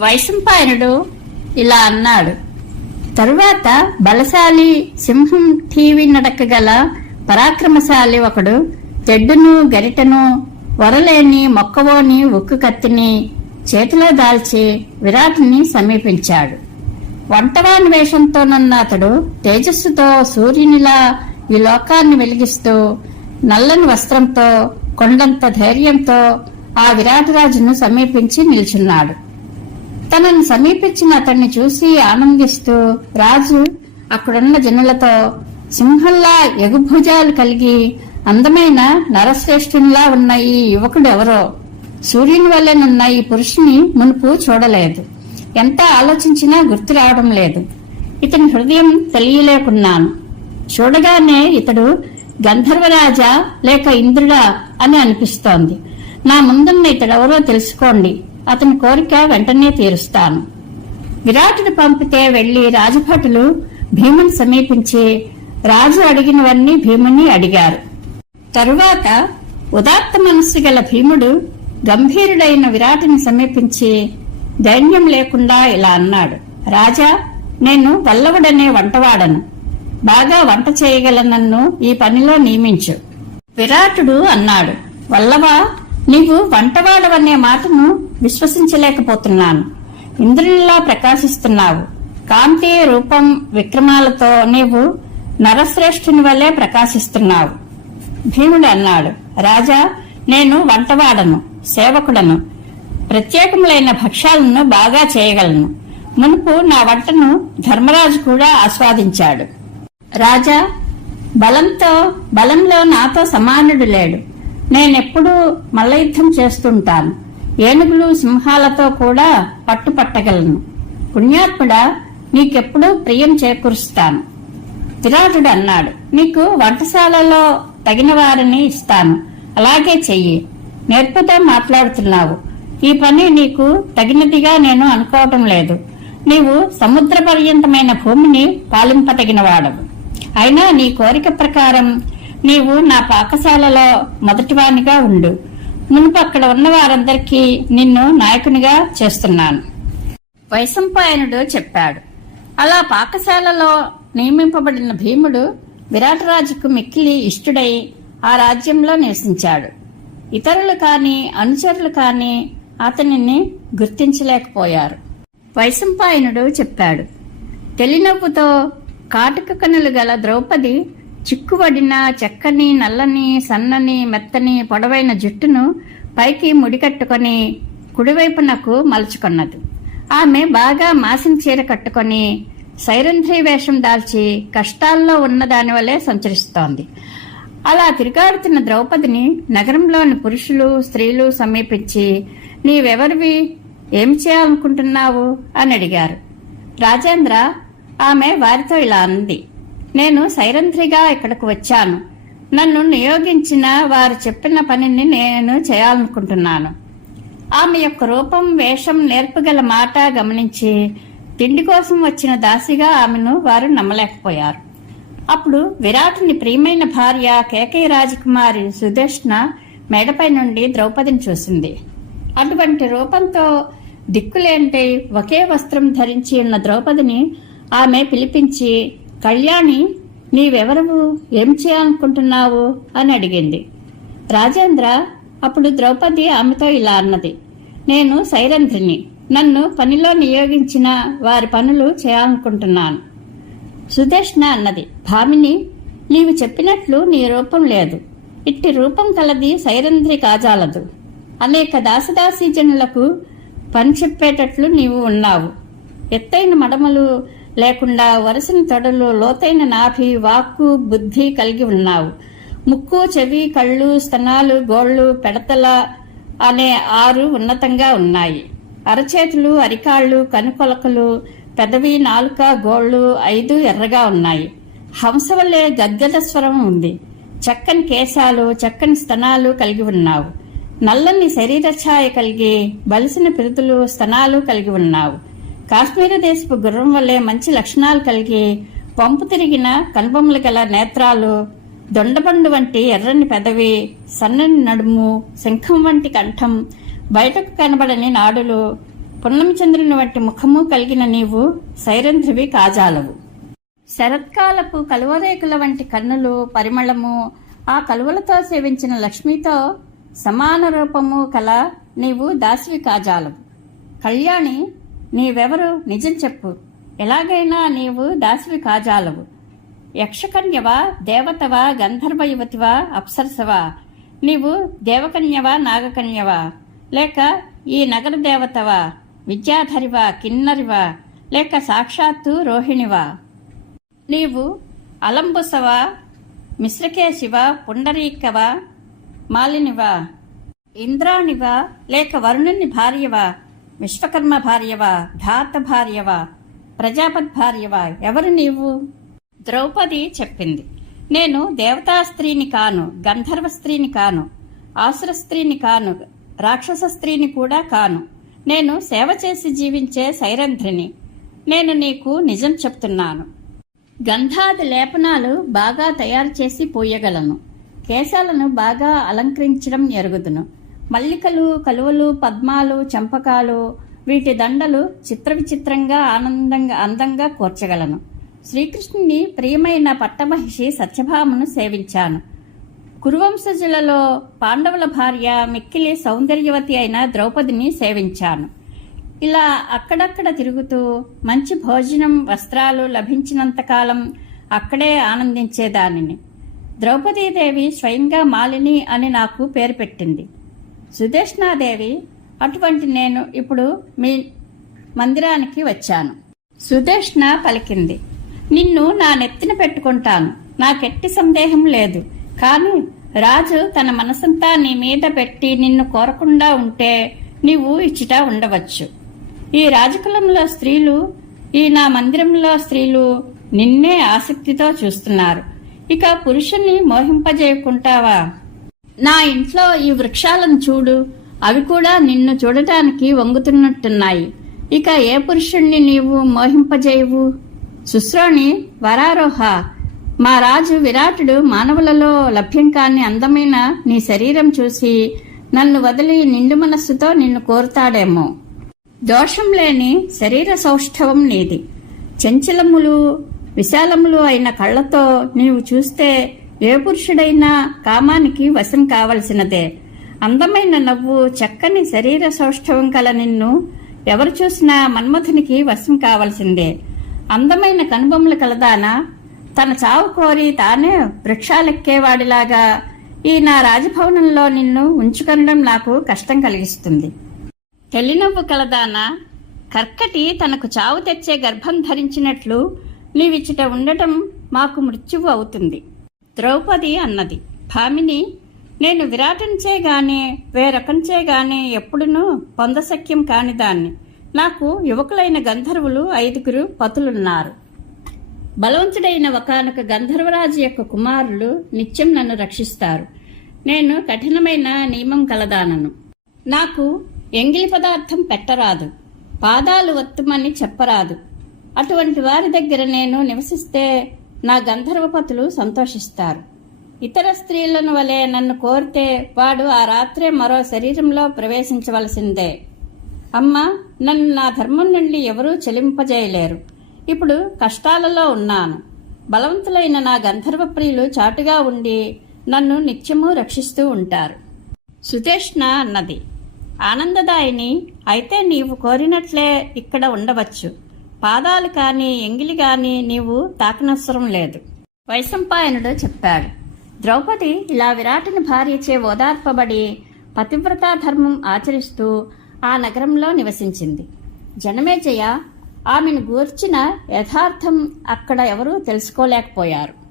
వైశంపాయనుడు ఇలా అన్నాడు. తరువాత బలశాలి సింహం ఠీవి నడకగల పరాక్రమశాలి ఒకడు తెడ్డును గరిటను వరలేని మొక్కవోని ఉక్కు కత్తిని చేతిలో దాల్చి విరాట్ని సమీపించాడు. వంటవాని వేషంతోనున్న అతడు తేజస్సుతో సూర్యునిలా ఈ లోకాన్ని వెలిగిస్తూ నల్లని వస్త్రంతో కొండంత ధైర్యంతో ఆ విరాటరాజును సమీపించి నిల్చున్నాడు. తనను సమీపించిన అతన్ని చూసి ఆనందిస్తూ రాజు అక్కడున్న జనులతో సింహంలా ఎగుభుజాలు కలిగి అందమైన నరశ్రేష్ఠునిలా ఉన్న ఈ యువకుడు ఎవరో? సూర్యుని వల్లనున్న ఈ పురుషుని మునుపు చూడలేదు. ఎంత ఆలోచించినా గుర్తు రావడం లేదు. ఇతని హృదయం తెలియలేకున్నాను. చూడగానే ఇతడు గంధర్వరాజా లేక ఇంద్రుడా అని అనిపిస్తోంది. నా ముందున్న ఇతడెవరో తెలుసుకోండి. అతని కోరిక వెంటనే తీరుస్తాను. విరాటుని పంపితే వెళ్ళి రాజభటులు భీముని సమీపించి రాజు అడిగినవన్నీ భీముని అడిగారు. తరువాత ఉదాత్త మనస్సు గల భీముడు గంభీరుడైన విరాటుని సమీపించి ధైర్యం లేకుండా ఇలా అన్నాడు. రాజా నేను వల్లవుడనే వంటవాడను. బాగా వంట చేయగల నన్ను ఈ పనిలో నియమించు. విరాటుడు అన్నాడు. వల్లవా నీవు వంటవాడవనే మాటను విశ్వసించలేకపోతున్నాను. ఇంద్రునిలా ప్రకాశిస్తున్నావు. కాంతి రూపం విక్రమాలతో నీవు నరశ్రేష్ఠుని వల్లే ప్రకాశిస్తున్నావు. భీముడు అన్నాడు రాజా నేను వంటవాడను సేవకుడను. ప్రత్యేకములైన భక్ష్యాలను బాగా చేయగలను. మునుపు నా వంటను ధర్మరాజు కూడా ఆస్వాదించాడు. రాజా బలంతో బలంలో నాతో సమానుడు లేడు. నేనెప్పుడూ మల్లయుద్ధం చేస్తుంటాను. ఏనుగులు సింహాలతో కూడా పట్టుపట్టగలను పుణ్యాత్ముడా నీకెప్పుడూ ప్రియం చేకూరుస్తాను. విరాటుడు అన్నాడు నీకు వంటశాలలో తగిన వారిని ఇస్తాను. అలాగే చెయ్యి. నేర్పుతో మాట్లాడుతున్నావు. ఈ పని నీకు తగినదిగా నేను అనుకోవటం లేదు. నీవు సముద్ర పర్యంతమైన భూమిని పాలింపతగినవాడవు. అయినా నీ కోరిక ప్రకారం నీవు నా పాకశాలలో మొదటివానిగా ఉండు. మునుపు అక్కడ ఉన్న వారందరికీ నిన్ను నాయకునిగా చేస్తున్నాను. వైశంపాయనుడు చెప్పాడు. అలా పాకశాలలో నియమింపబడిన భీముడు విరాటరాజుకు మిక్కిలి ఇష్టుడై ఆ రాజ్యంలో నివసించాడు. ఇతరులు కాని అనుచరులు కాని అతనిని గుర్తించలేకపోయారు. వైశంపాయనుడు చెప్పాడు. తెలినవ్వుతో కాటుక కనులు గల ద్రౌపది చిక్కుబడిన చెక్కని నల్లని సన్నని మెత్తని పొడవైన జుట్టును పైకి ముడికట్టుకొని కుడివైపునకు మలుచుకున్నది. ఆమె బాగా మాసిన చీర కట్టుకొని సైరంధ్రి వేషం దాల్చి కష్టాల్లో ఉన్న దాని వలె సంచరిస్తోంది. అలా తిరుగాడుతున్న ద్రౌపదిని నగరంలోని పురుషులు స్త్రీలు సమీపించి నీవెవరివి? ఏం చేయాలనుకుంటున్నావు? అని అడిగారు. రాజేంద్ర ఆమె వారితో ఇలా అంది. నేను సైరంధ్రిగా ఇక్కడకు వచ్చాను. నన్ను నియోగించిన వారు చెప్పిన పనిని నేను చేయాలనుకుంటున్నాను. ఆమె యొక్క రూపం వేషం నేర్పగల మాట గమనించి తిండి కోసం వచ్చిన దాసిగా ఆమెను వారు నమ్మలేకపోయారు. అప్పుడు విరాట్ని ప్రియమైన భార్య కేకయ్య రాజకుమారి సుదర్శన మేడపై నుండి ద్రౌపదిని చూసింది. అటువంటి రూపంతో దిక్కులేంటి ఒకే వస్త్రం ధరించి ఉన్న ద్రౌపదిని ఆమె పిలిపించి కళ్యాణి నీవెవరవు? ఏం చేయాలనుకుంటున్నావు? అని అడిగింది. రాజేంద్ర అప్పుడు ద్రౌపది ఆమెతో ఇలా అన్నది. నేను సైరంధ్రిని. నన్ను పనిలో నియోగించిన వారి పనులు చేయాలనుకుంటున్నాను. సుదర్శన అన్నది. భామిని నీవు చెప్పినట్లు నీ రూపం లేదు. ఇట్టి రూపం కలది సైరంధ్రి కాజాలదు. అనేక దాసదాసీ జనులకు పని చెప్పేటట్లు నీవు ఉన్నావు. ఎత్తైన మడమలు లేకుండా వరుసని తొడలు లోతైన నాభి వాక్కు బుద్ధి కలిగి ఉన్నావు. ముక్కు చెవి కళ్ళు స్తనాలు గోళ్ళు పెడతల అనే ఆరు ఉన్నతంగా ఉన్నాయి. అరచేతులు అరికాళ్ళు కనుకొలకలు పెదవి నాలుక గోళ్ళు ఐదు ఎర్రగా ఉన్నాయి. హంస వల్లే గద్గద స్వరం ఉంది. చక్కని కేశాలు చక్కని స్తనాలు కలిగి ఉన్నావు. నల్లని శరీర ఛాయ కలిగి బలిసిన పిరుతులు స్తనాలు కలిగి ఉన్నావు. కాశ్మీర దేశపు గుర్రం వల్లే మంచి లక్షణాలు కలిగి పంపు తిరిగిన కనుబొమ్మలు గల నేత్రాలు దొండబండు వంటి ఎర్రని పెదవి సన్నని నడుము శంఖం వంటి కంఠం బయటకు కనబడని నాడులు పున్నమిచంద్రుని వంటి ముఖము కలిగిన నీవు సైరంధ్రివి కాజాలవు. శరత్కాలపు కలువరేకుల వంటి కన్నులు పరిమళము ఆ కలువలతో సేవించిన లక్ష్మితో సమాన రూపము కల నీవు దాసివి కాజాలవు. కళ్యాణి నీవెవరు? నిజం చెప్పు. ఎలాగైనా నీవు దాసివి కాజాలవు. యక్షకన్యవా దేవతవా గంధర్వ యువతివా అప్సరసవా? నీవు దేవకన్యవా నాగకన్యవా? లేక ఈ నగర దేవతవా? విద్యాధరివా కిన్నరివా? లేక సాక్షాత్తు రోహిణివా? నీవు అలంబుసవా మిశ్రకేశివా పుండరీకవా మాలినివా? ఇంద్రాణివా? లేక వరుణుని భార్యవా? విశ్వకర్మ భార్యవా ఘాత భార్యవా ప్రజాపత్ భార్యవా ఎవరు నీవు? ద్రౌపది చెప్పింది. నేను దేవతా స్త్రీని కాను గంధర్వ స్త్రీని కాను ఆసుర స్త్రీని కాను రాక్షస స్త్రీని కూడా కాను. నేను సేవ చేసి జీవించే సైరంధ్రిని నేను నీకు నిజం చెప్తున్నాను. గంధాది లేపనాలు బాగా తయారు చేసి పోయగలను. కేశాలను బాగా అలంకరించడం ఎరుగుదును. మల్లికలు కలువలు పద్మాలు చంపకాలు వీటి దండలు చిత్ర విచిత్రంగా ఆనందంగా అందంగా కూర్చగలను. శ్రీకృష్ణుని ప్రియమైన పట్టమహిషి సత్యభామను సేవించాను. కురువంశజులలో పాండవుల భార్య మిక్కిలి సౌందర్యవతి అయిన ద్రౌపదిని సేవించాను. ఇలా అక్కడక్కడ తిరుగుతూ మంచి భోజనం వస్త్రాలు లభించినంతకాలం అక్కడే ఆనందించేదానిని. ద్రౌపదీదేవి స్వయంగా మాలిని అని నాకు పేరు పెట్టింది. సుదేష్ణాదేవి అటువంటి నేను ఇప్పుడు మీ మందిరానికి వచ్చాను. సుదేష్ణ పలికింది నిన్ను నా నెత్తిన పెట్టుకుంటాను. నాకెట్టి సందేహం లేదు. కాని రాజు తన మనసంతా నీ మీద పెట్టి నిన్ను కోరకుండా ఉంటే నీవు ఇచ్చిట ఉండవచ్చు. ఈ రాజకులంలో స్త్రీలు ఈ నా మందిరంలో స్త్రీలు నిన్నే ఆసక్తితో చూస్తున్నారు. ఇక పురుషుణ్ణి మోహింపజేయకుంటావా? నా ఇంట్లో ఈ వృక్షాలను చూడు. అవి కూడా నిన్ను చూడటానికి వంగుతున్నట్టున్నాయి. ఇక ఏ పురుషుణ్ణి నీవు మోహింపజేయవు? శుశ్రోణి వరారోహ మా రాజు విరాటుడు మానవులలో లభ్యం కాని అందమైన నీ శరీరం చూసి నన్ను వదిలి నిండు మనస్సుతో నిన్ను కోరుతాడేమో. దోషం లేని శరీర సౌష్ఠవం నీది. చంచలములు విశాలములు అయిన కళ్ళతో నీవు చూస్తే ఏ పురుషుడైనా కామానికి వశం కావలసినదే. అందమైన నవ్వు చక్కని శరీర సౌష్ఠవం కల నిన్ను ఎవరు చూసినా మన్మథునికి వశం కావలసిందే. అందమైన కనుబొమ్మలు కలదానా తన చావు కోరి తానే వృక్షాలెక్కేవాడిలాగా ఈ నా రాజభవనంలో నిన్ను ఉంచుకొనడం నాకు కష్టం కలిగిస్తుంది. తెలినవ్వు కలదానా కర్కటి తనకు చావు తెచ్చే గర్భం ధరించినట్లు నీవిచ్చట ఉండటం మాకు మృత్యువు అవుతుంది. ద్రౌపది అన్నది. భామిని నేను విరాటంచే గాని వేరకంచే గాని ఎప్పుడునూ పొందశక్యం కాని దాన్ని. నాకు యువకులైన గంధర్వులు ఐదుగురు పతులున్నారు. బలవంతుడైన ఒకనొక గంధర్వరాజు యొక్క కుమారులు నిత్యం నన్ను రక్షిస్తారు. నేను కఠినమైన నియమం కలదానను నాకు ఎంగిలి పదార్థం పెట్టరాదు. పాదాలు వత్తుమని చెప్పరాదు. అటువంటి వారి దగ్గర నేను నివసిస్తే నా గంధర్వపతులు సంతోషిస్తారు. ఇతర స్త్రీలను వలె నన్ను కోరితే వాడు ఆ రాత్రే మరో శరీరంలో ప్రవేశించవలసిందే. అమ్మ నన్ను నా ధర్మం నుండి ఎవరూ చెలింపజేయలేరు. ఇప్పుడు కష్టాలలో ఉన్నాను. బలవంతులైన నా గంధర్వ ప్రియులు చాటుగా ఉండి నన్ను నిత్యము రక్షిస్తూ ఉంటారు. సుతేష్ణ అన్నది. ఆనందదాయిని అయితే నీవు కోరినట్లే ఇక్కడ ఉండవచ్చు. పాదాలు కానీ ఎంగిలి కానీ నీవు తాకనవసరం లేదు. వైశంపాయనుడు చెప్పాడు. ద్రౌపది ఇలా విరాటిని భార్యచే ఓదార్పబడి పతివ్రతా ధర్మం ఆచరిస్తూ ఆ నగరంలో నివసించింది. జనమేజయ ఆమెను గూర్చిన యథార్థం అక్కడ ఎవరూ తెలుసుకోలేకపోయారు.